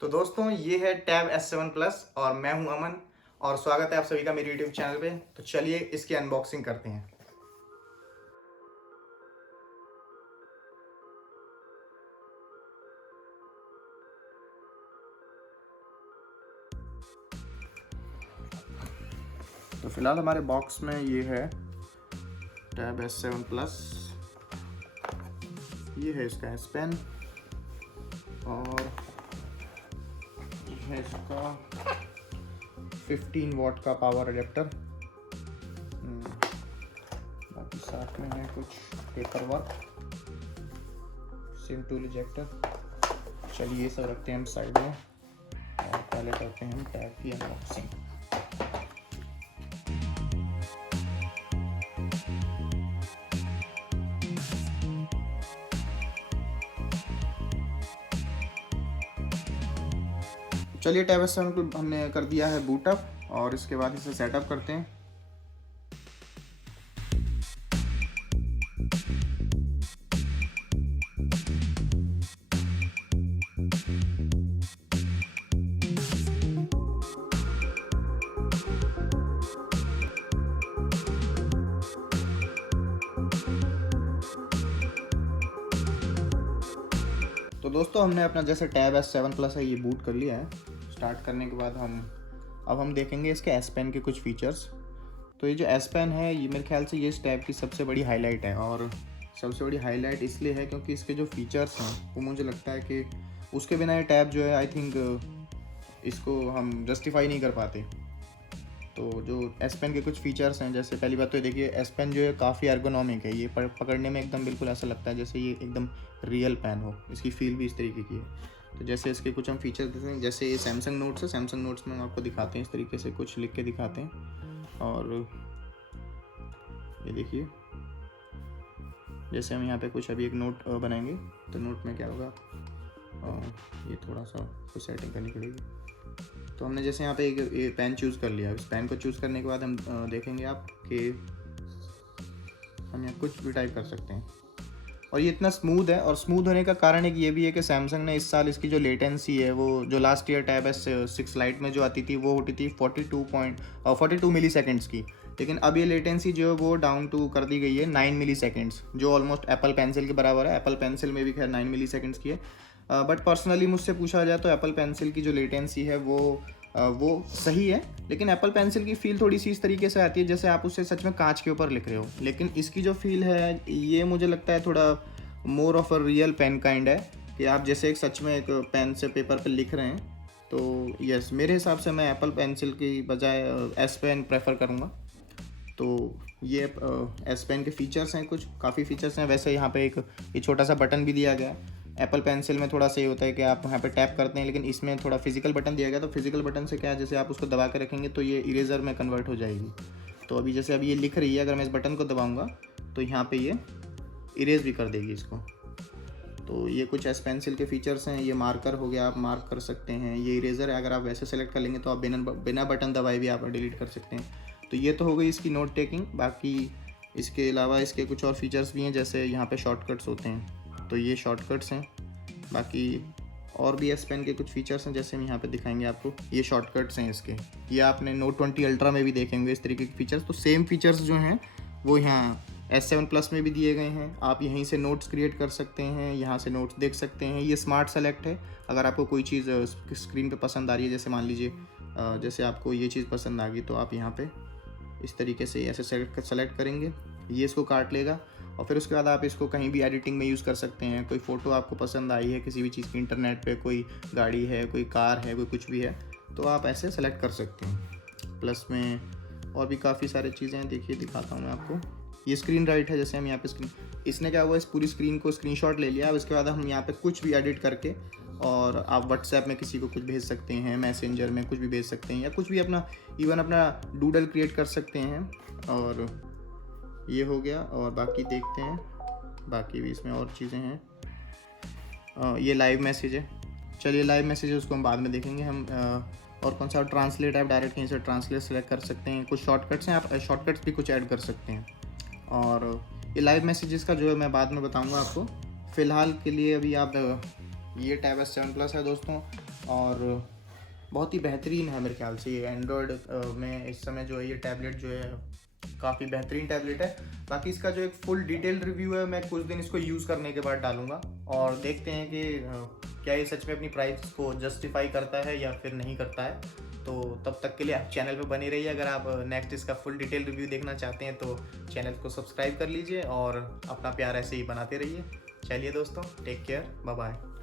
तो दोस्तों ये है टैब S7 प्लस और मैं हूं अमन और स्वागत है आप सभी का मेरे यूट्यूब चैनल पे। तो चलिए इसकी अनबॉक्सिंग करते हैं। तो फिलहाल हमारे बॉक्स में ये है टैब S7 प्लस। ये है इसका S पेन और ये है इसका 15 वॉट का पावर अडेप्टर। बाकी साथ में है कुछ paper work, SIM tool ejector. चलिए ये सब रखते हैं हम साइड में और पहले करते हैं हम टैब की अनबॉक्सिंग। चलिए टैब S7 को हमने कर दिया है बूटअप और इसके बाद इसे सेटअप करते हैं। तो दोस्तों हमने अपना जैसे टैब S7 प्लस है ये बूट कर लिया है। स्टार्ट करने के बाद अब हम देखेंगे इसके S पेन के कुछ फीचर्स। तो ये जो S पेन है ये मेरे ख्याल से ये इस टैब की सबसे बड़ी हाईलाइट है और सबसे बड़ी हाईलाइट इसलिए है क्योंकि इसके जो फीचर्स हैं वो मुझे लगता है कि उसके बिना ये टैब जो है आई थिंक इसको हम जस्टिफाई नहीं कर पाते। तो जो S पेन के कुछ फीचर्स हैं, जैसे पहली बात तो ये देखिए S पेन जो है काफ़ी एर्गोनॉमिक है। ये पकड़ने में एकदम बिल्कुल ऐसा लगता है जैसे ये एकदम रियल पेन हो। इसकी फील भी इस तरीके की है। तो जैसे इसके कुछ हम फीचर्स देते हैं, जैसे ये सैमसंग नोट्स है, सैमसंग नोट्स में हम आपको दिखाते हैं इस तरीके से कुछ लिख के दिखाते हैं। और ये देखिए जैसे हम यहाँ पे कुछ अभी एक नोट बनाएंगे तो नोट में क्या होगा, ये थोड़ा सा कुछ सेटिंग करनी पड़ेगी। तो हमने जैसे यहाँ पे एक पेन चूज़ कर लिया। इस पेन को चूज़ करने के बाद हम देखेंगे आप कि हम यहाँ कुछ भी टाइप कर सकते हैं और ये इतना स्मूथ है। और स्मूथ होने का कारण एक ये भी है कि सैमसंग ने इस साल इसकी जो लेटेंसी है वो जो last year tab S6 light में जो आती थी वो होती थी 42 मिली सेकेंड्स की, लेकिन अब ये लेटेंसी जो है वो डाउन टू कर दी गई है 9 मिली सेकेंड्स, जो ऑलमोस्ट एप्पल पेंसिल के बराबर है। एप्पल पेंसिल में भी खैर 9 मिली सेकेंड्स की है, बट पर्सनली मुझसे पूछा जाए तो एप्पल पेंसिल की जो लेटेंसी है वो सही है, लेकिन एप्पल पेंसिल की फ़ील थोड़ी सी इस तरीके से आती है जैसे आप उसे सच में कांच के ऊपर लिख रहे हो। लेकिन इसकी जो फील है ये मुझे लगता है थोड़ा more of a real pen kind है, कि आप जैसे एक सच में एक पेन से पेपर पे लिख रहे हैं। तो यस, मेरे हिसाब से मैं एप्पल पेंसिल की बजाय S पेन प्रेफर करूँगा। तो ये S पेन के फीचर्स हैं, कुछ काफ़ी फीचर्स हैं। वैसे यहाँ पे एक ये छोटा सा बटन भी दिया गया है। एप्पल पेंसिल में थोड़ा सा ये होता है कि आप यहाँ पे टैप करते हैं, लेकिन इसमें थोड़ा फिजिकल बटन दिया गया। तो फिजिकल बटन से क्या है, जैसे आप उसको दबा के रखेंगे तो ये इरेज़र में कन्वर्ट हो जाएगी। तो अभी जैसे अभी ये लिख रही है, अगर मैं इस बटन को दबाऊँगा तो यहाँ पर ये इरेज़ भी कर देगी इसको। तो ये कुछ S पेंसिल के फीचर्स हैं। ये मार्कर हो गया, आप मार्क कर सकते हैं। ये इरेज़र है, अगर आप वैसे सेलेक्ट कर लेंगे तो आप बिना बटन दबाए भी आप डिलीट कर सकते हैं। तो ये तो हो गई इसकी नोट टेकिंग। बाकी इसके अलावा इसके कुछ और फीचर्स भी हैं, जैसे यहाँ पे शॉर्टकट्स होते हैं, तो ये शॉर्टकट्स हैं। बाकी और भी S पेन के कुछ फीचर्स हैं, जैसे हम यहाँ पे दिखाएंगे आपको। ये शॉर्टकट्स हैं इसके, ये आपने नोट 20 अल्ट्रा में भी देखेंगे इस तरीके के फीचर्स। तो सेम फीचर्स जो हैं वो यहाँ S7 प्लस में भी दिए गए हैं। आप यहीं से नोट्स क्रिएट कर सकते हैं, यहाँ से नोट्स देख सकते हैं। ये स्मार्ट सेलेक्ट है, अगर आपको कोई चीज़ स्क्रीन पे पसंद आ रही है, जैसे मान लीजिए जैसे आपको ये चीज़ पसंद आ गई, तो आप यहाँ पे इस तरीके से ऐसे सेलेक्ट करेंगे, ये इसको काट लेगा और फिर उसके बाद आप इसको कहीं भी एडिटिंग में यूज़ कर सकते हैं। कोई फ़ोटो आपको पसंद आई है किसी भी चीज़ की, इंटरनेट पे कोई गाड़ी है, कोई कार है, कोई कुछ भी है, तो आप ऐसे सेलेक्ट कर सकते हैं। प्लस में और भी काफ़ी सारी चीज़ें हैं, देखिए दिखाता हूँ मैं आपको। ये स्क्रीन राइट है, जैसे हम यहाँ पे इसने क्या हुआ, इस पूरी स्क्रीन को स्क्रीनशॉट ले लिया। अब इसके बाद हम यहाँ पे कुछ भी एडिट करके और आप व्हाट्सएप में किसी को कुछ भेज सकते हैं, मैसेंजर में कुछ भी भेज सकते हैं, या कुछ भी अपना इवन अपना डूडल क्रिएट कर सकते हैं। और ये हो गया। और बाकी देखते हैं, बाकी भी इसमें और चीज़ें हैं। ये लाइव मैसेज है, चलिए लाइव मैसेज है उसको हम बाद में देखेंगे। हम और कौन सा ट्रांसलेट ऐप, डायरेक्ट कहीं से ट्रांसलेट सेलेक्ट कर सकते हैं। कुछ शॉर्टकट्स हैं, आप शॉर्टकट्स भी कुछ ऐड कर सकते हैं। और ये लाइव मैसेजेस का जो है मैं बाद में बताऊंगा आपको। फ़िलहाल के लिए अभी आप ये टैब S7 प्लस है दोस्तों, और बहुत ही बेहतरीन है मेरे ख्याल से ये एंड्रॉयड में इस समय जो है ये टैबलेट जो है काफ़ी बेहतरीन टैबलेट है। बाकी इसका जो एक फुल डिटेल रिव्यू है मैं कुछ दिन इसको यूज़ करने के बाद डालूंगा और देखते हैं कि क्या ये सच में अपनी प्राइस को जस्टिफाई करता है या फिर नहीं करता है। तो तब तक के लिए आप चैनल पे बने रहिए। अगर आप नेक्स्ट इसका फुल डिटेल रिव्यू देखना चाहते हैं तो चैनल को सब्सक्राइब कर लीजिए और अपना प्यार ऐसे ही बनाते रहिए। चलिए दोस्तों, टेक केयर, बाय बाय।